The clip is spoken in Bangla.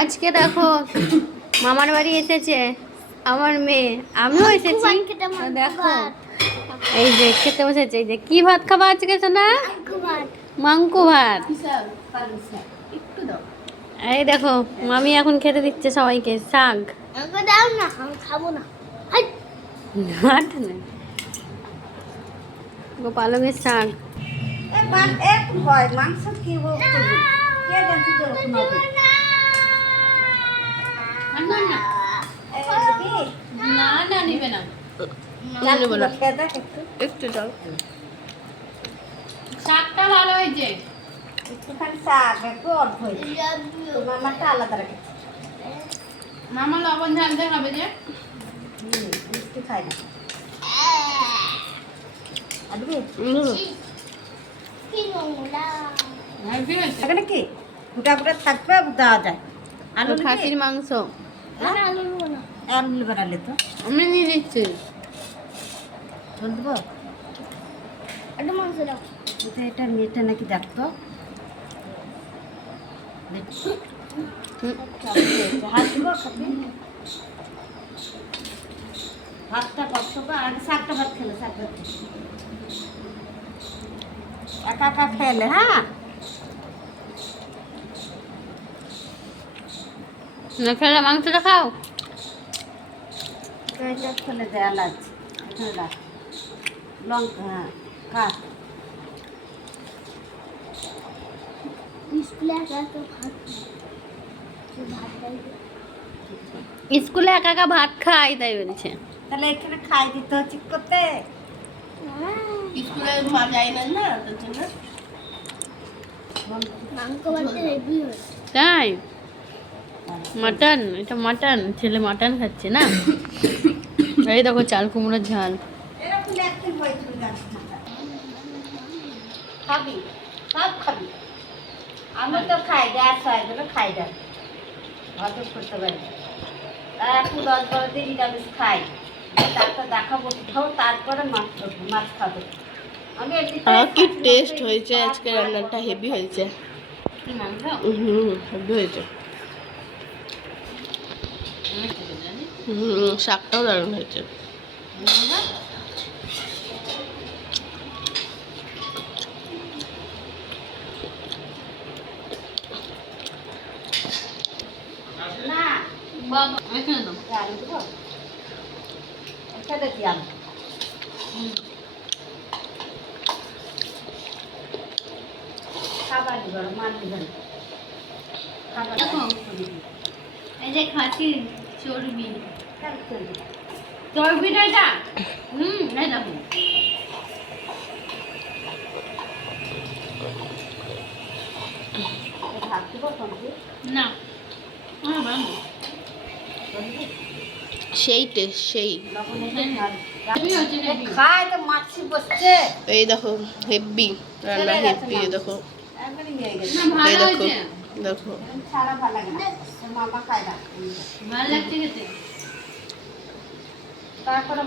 আজকে দেখো মামার বাড়ি এসেছে আমার মেয়ে, আমিও এসেছি। দেখো এই যে খেতে বসেছে, এই যে কি ভাত খাবা আজকে সোনা? মাংকু ভাত। এই দেখো মামি এখন খেতে দিচ্ছে সবাইকে শাক। দাও না, আমি খাবো না। পালংয়ের শাক। মাংস কি না না নিবে না, একটু দাও। শাকটা ভালো হয়েছে, একটুখানি শাক একটু অল্প হয়েছে, মামাটা আলাদা রেখেছে। মামা লবণ ঝালতে খাবে যে মিষ্টি খাই না। এখানে কি গোটা গোটা থাকবে, দেওয়া যায়। আলু খাসির মাংস আলু বানালে তো আমি নিয়ে নিচ্ছি। ঝোল দেবো। এটা মেয়েটা নাকি দেখতো ভাতটা কষ্ট আগে শাকটা ভাত খেলে, শাক ভাত একা একা খেলে। হ্যাঁ না খেলে মাংসটা খাও। এটা খেলে দেয় এলাচ, লঙ্কা। হ্যাঁ কাঠ স্কুলে একা একা ভাত খাই তাই বলছে। তাহলে এখানে খাই দিতে হচ্ছে করতে। স্কুলে মা যায় না, না তার জন্য তাই মাটন, এটা মাটন, ছেলে মাটন খাচ্ছে না। এই দেখো চাল কুমড়োর ঝাল। খাবি সব খাবি, আমি তো খাই, গ্যাস হয় গেলে খাই না, হজম করতে পারি। এখন 10-12 দিন নিরামিষ খাই, ডাক্তার দেখাবো খাও, তারপরে মাছ খাবো। আমি কি টেস্ট হয়েছে আজকে, রান্নাটা হেভি হয়েছে। হেভি হয়েছে। শাকটাও দারুণ হয়েছে। না বাবা এখানে দাও। আলু দেবো, এখানে দিই আলু। খাবার দিবার মান দিবেন, খাবার এই যে খাসির চর্বি, চর্বিটা এটা এই দেখো। ভাত দেবো সবজি না সেই টেস্ট সেই। খায় তো মাছি বসছে। এই দেখো হেভি রান্না, হেভি। দেখো এই ভালো দেখো হয়েছে, দেখো। ছাড়া ভালো লাগে না, মামা খায় না। ভালো লাগছে খেতে। তারপরে